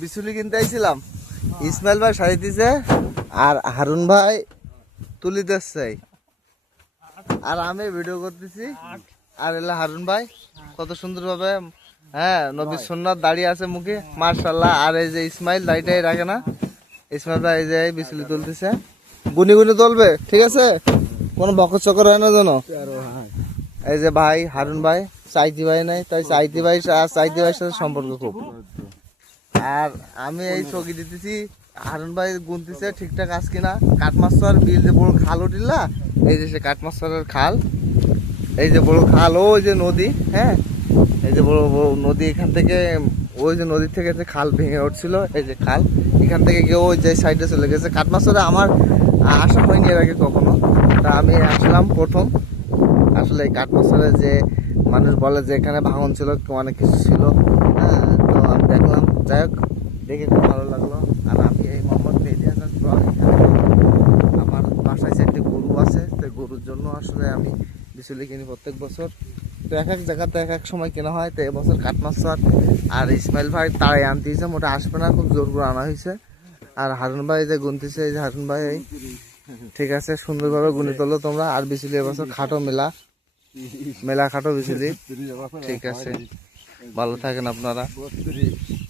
বিচুলি কিনতে আইছিলাম, ইসমাইল ভাই সারি দিছে আর হারুন ভাই তুলি দিচ্ছে, আর আমি ভিডিও করতেছি। আর এলা হারুন ভাই কত সুন্দর ভাবে হ্যাঁ নবী সুন্নাত দাঁড়িয়ে আছে মুখে, মার্শাল্লাহ। আর এই যে ইসমাইল দাড়িটাই রাখে না, ইসমাইল ভাই এই যে বিচুলি তুলতেছে, গুনি গুনি তুলবে, ঠিক আছে, কোনো বকর চকর হয় না যেন। এই যে ভাই হারুন ভাই সাইতি ভাই নাই, তাই সাইতি ভাই আর সাইতি ভাইয়ের সাথে সম্পর্ক খুব। আর আমি এই চকি দিতেছি, হারুন ভাই গুনতেছে ঠিকঠাক আস কিনা। কাঠমাস্টার বিল যে বড় খাল উঠিলা, এই যে সে কাঠমাস্টারের খাল, এই যে বড় খাল, ওই যে নদী, হ্যাঁ এই যে বড় বড় নদী, এখান থেকে ওই যে নদী থেকে যে খাল ভেঙে উঠছিল, এই যে খাল এখান থেকে গিয়ে ওই যে সাইডে চলে গেছে। কাঠমাস্টারে আমার আসা হয়নি এর আগে কখনো, তা আমি আসলাম প্রথম। আসলে এই কাঠমাস্টারে যে মানুষ বলে যে এখানে ভাঙন ছিল, অনেক কিছু ছিল, হ্যাঁ তো আমি দেখলাম, যাই হোক দেখে খুব ভালো লাগলো। আর আমি এই মোহাম্মদ মেহেদী হাসান সোহাগ, আমার বাসায় চারটি গরু আছে, তো গরুর জন্য আসলে আমি বিচুলি কিনি প্রত্যেক বছর। তো এক এক জায়গাতে এক এক সময় কেনা হয়, তো এবছর কাঠমাস্টার আর ইসমাইল ভাই তারাই আনতেছে, মোটা আসবে না, খুব জোর করে আনা হয়েছে। আর হারুন ভাই যে গুনতেছে, এই যে হারুন ভাই, ঠিক আছে সুন্দরভাবে গুনি তোলো তোমরা। আর বিচুলি এবছর খাটো মেলা খাটো বিচুলি, ঠিক আছে, ভালো থাকেন আপনারা।